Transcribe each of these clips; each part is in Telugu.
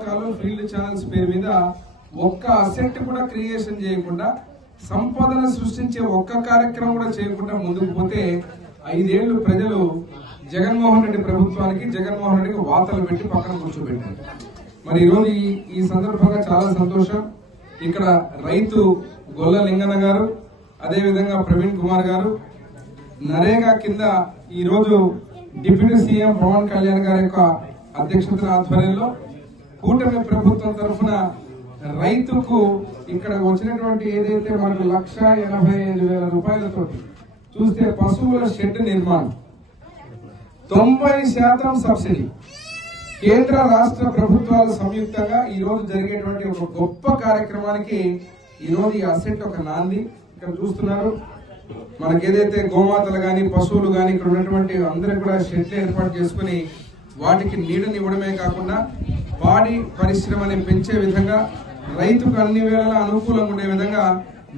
లోకాలు ఫీల్డ్ ఛానల్స్ పేరు మీద ఒక్క అసెట్ కూడా క్రియేషన్ చేయకుండా సంపదను సృష్టించే ఒక్క కార్యక్రమం కూడా చేయకుండా ముందుకు పోతే 5 ఏళ్లు ప్రజలు జగన్మోహన్ రెడ్డి ప్రభుత్వానికి జగన్మోహన్ రెడ్డికి వాతలు పెట్టి పక్కన కూర్చోబెట్టారు. మరి ఈరోజు ఈ సందర్భంగా చాలా సంతోషం. ఇక్కడ రైతు గొల్ల లింగన్న గారు, అదేవిధంగా ప్రవీణ్ కుమార్ గారు నరేగా కింద ఈరోజు డిప్యూటీ సీఎం పవన్ కళ్యాణ్ గారి యొక్క అధ్యక్షతన ఆధ్వర్యంలో కూటమి ప్రభుత్వం తరఫున రైతుకు ఇక్కడ వచ్చినటువంటి ఏదైతే మనకు 1,85,000 రూపాయలతో చూస్తే పశువుల షెడ్ నిర్మాణం 90% సబ్సిడీ కేంద్ర రాష్ట్ర ప్రభుత్వాలు సంయుక్తంగా ఈ రోజు జరిగేటువంటి ఒక గొప్ప కార్యక్రమానికి ఈ రోజు ఈ అసెట్ ఒక నాంది. ఇక్కడ చూస్తున్నారు మనకి ఏదైతే గోమాతలు గాని పశువులు గాని ఇక్కడ ఉన్నటువంటి అందరూ కూడా షెడ్లు ఏర్పాటు చేసుకుని వాటికి నీడనివ్వడమే కాకుండా పాడి పరిశ్రమని పెంచే విధంగా రైతుకు అన్ని వేళలా అనుకూలంగా ఉండే విధంగా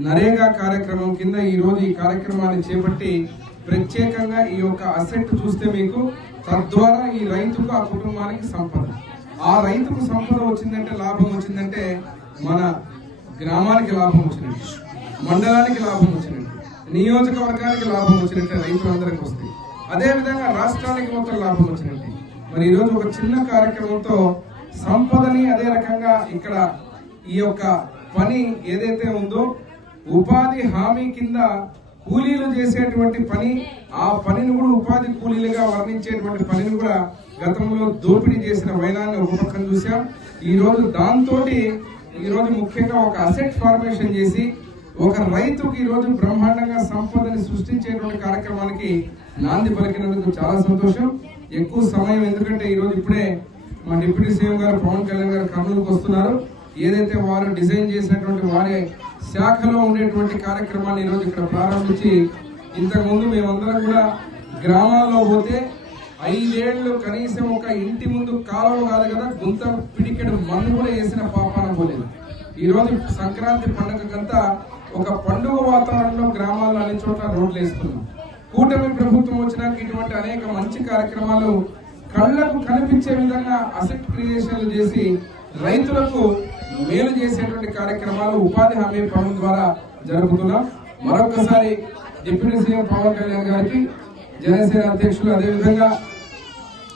నరేగా కార్యక్రమం కింద ఈ రోజు ఈ కార్యక్రమాన్ని చేపట్టి ప్రత్యేకంగా ఈ యొక్క అసెట్ చూస్తే మీకు తద్వారా ఈ రైతుకు ఆ కుటుంబానికి సంపద, ఆ రైతుకు సంపద వచ్చిందంటే లాభం వచ్చిందంటే మన గ్రామానికి లాభం వచ్చినట్టు, మండలానికి లాభం వచ్చినట్టు, నియోజకవర్గానికి లాభం వచ్చినట్టే రైతులందరికీ వస్తాయి. అదేవిధంగా రాష్ట్రానికి మొత్తం లాభం వచ్చినట్టే. మరి ఈరోజు ఒక చిన్న కార్యక్రమంతో సంపదని అదే రకంగా ఇక్కడ ఈ యొక్క పని ఏదైతే ఉందో ఉపాధి హామీ కింద కూలీలు చేసేటువంటి పని, ఆ పనిని కూడా ఉపాధి కూలీలుగా వర్ణించేటువంటి పనిని కూడా గతంలో దోపిడీ చేసిన వైనాన్ని ఒక పక్కన చూసాం. ఈ రోజు దాంతో ఈ రోజు ముఖ్యంగా ఒక అసెట్ ఫార్మేషన్ చేసి ఒక రైతుకి ఈ రోజు బ్రహ్మాండంగా సంపదని సృష్టించేటువంటి కార్యక్రమానికి నాంది పలికినందుకు చాలా సంతోషం. ఎక్కువ సమయం ఎందుకంటే ఈ రోజు ఇప్పుడే మా డిప్యూటీ సీఎం గారు పవన్ కళ్యాణ్ గారు కర్నూలుకు వస్తున్నారు. ఏదైతే వారు డిజైన్ చేసినటువంటి వారి శాఖలో ఉండేటువంటి కార్యక్రమాన్ని ఈ రోజు ఇక్కడ ప్రారంభించి, ఇంతకుముందు మేమందరం కూడా గ్రామాల్లో పోతే 5 ఏళ్లు కనీసం ఒక ఇంటి ముందు కాలువ కాదు కదా గుంత పిడికెడు మన్ను కూడా వేసిన పాపాన పోలేదు. ఈ రోజు సంక్రాంతి పండుగకంతా ఒక పండుగ వాతావరణంలో గ్రామాల్లో అన్ని చోట్ల రోడ్లు వేస్తున్నాం. కూటమి ప్రభుత్వం వచ్చినాక ఇటువంటి అనేక మంచి కార్యక్రమాలు కళ్లకు కనిపించే విధంగా అసెట్ క్రియేషన్లు చేసి రైతులకు మేలు చేసేటువంటి కార్యక్రమాలు ఉపాధి హామీ పనుల ద్వారా జరుపుతున్నాం. మరొకసారి డిప్యూటీ సీఎం పవన్ కళ్యాణ్ గారికి, జనసేన అధ్యక్షులు అదేవిధంగా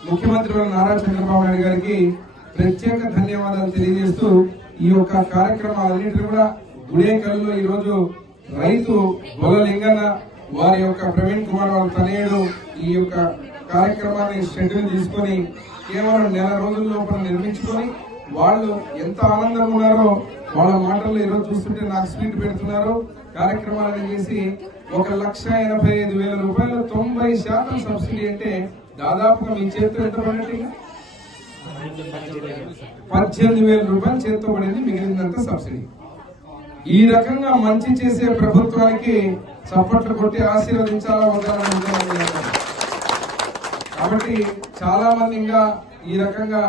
ముఖ్యమంత్రి నారా చంద్రబాబు నాయుడు గారికి ప్రత్యేక ధన్యవాదాలు తెలియజేస్తూ ఈ యొక్క కార్యక్రమాలన్నింటినీ కూడా గుడేకల్లో ఈ రోజు రైతు గొల్ల లింగన్న వారి యొక్క ప్రవీణ్ కుమార్ వారి తనయుడు ఈ యొక్క కార్యక్రమాన్ని షెడ్యూల్ తీసుకొని కేవలం 1 రోజుల లోపల నిర్మించుకొని వాళ్ళు ఎంత ఆనందంగా ఉన్నారో వాళ్ళ మాటల్లో ఈరోజు చూస్తుంటే నాకు స్వీట్ పెడుతున్నారు. కార్యక్రమాలను చేసి 1,85,000 రూపాయలు 90% సబ్సిడీ అంటే దాదాపుగా మీ చేతితో ఎంత పడినట్టు 18,000 రూపాయలు చేతితో పడింది, మిగిలినంత సబ్సిడీ. ఈ రకంగా మంచి చేసే ప్రభుత్వానికి చప్పట్లు కొట్టి ఆశీర్వదించాలా వద్దాలని. కాబట్టి చాలా మంది ఇంకా ఈ రకంగా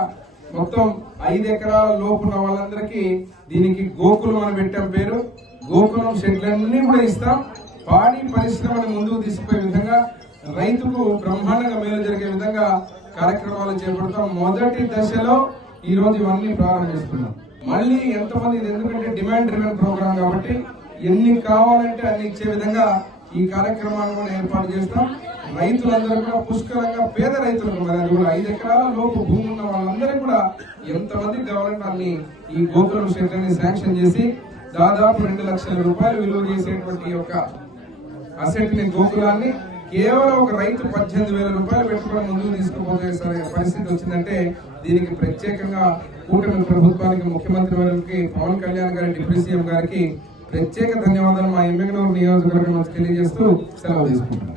మొత్తం 5 ఎకరాల లోపు ఉన్న వాళ్ళందరికీ దీనికి గోకులం అని పెట్టాం పేరు. గోకులం షెడ్లన్నీ కూడా ఇస్తాం. పాడి పరిశ్రమను ముందుకు తీసుకుపోయే విధంగా రైతుకు బ్రహ్మాండంగా మేలు జరిగే విధంగా కార్యక్రమాలు చేపడతాం. మొదటి దశలో ఈ రోజు ఇవన్నీ ప్రారంభిస్తున్నాం. మళ్ళీ ఎంతమంది, ఇది ఎందుకంటే డిమాండ్ డ్రివెన్ ప్రోగ్రామ్ కాబట్టి ఎన్ని కావాలంటే అన్ని ఇచ్చే విధంగా ఈ కార్యక్రమాలను కూడా ఏర్పాటు చేస్తాం. రైతులందరూ కూడా పుష్కలంగా, పేద రైతులకు మరి అది కూడా 5 ఎకరాల లోపు భూమి ఉన్న వాళ్ళందరికీ కూడా ఎంతమంది కావాలంటే అన్ని ఈ గోకులం షెడ్లని శాంక్షన్ చేసి దాదాపు 2 లక్షల రూపాయలు విలువ చేసేటువంటి యొక్క అసెట్ ని గోకులాన్ని కేవలం ఒక రైతు 18,000 రూపాయలు పెట్టుకుని ముందుకు తీసుకుపోతే సరే పరిస్థితి వచ్చిందంటే దీనికి ప్రత్యేకంగా కూటమి ప్రభుత్వానికి, ముఖ్యమంత్రి వారికి, పవన్ కళ్యాణ్ గారి, డిప్యూటీ సీఎం గారికి ప్రత్యేక ధన్యవాదాలు మా ఎమ్మెగనూరు నియోజకవర్గం తెలియజేస్తూ సెలవు తీసుకుంటున్నాను.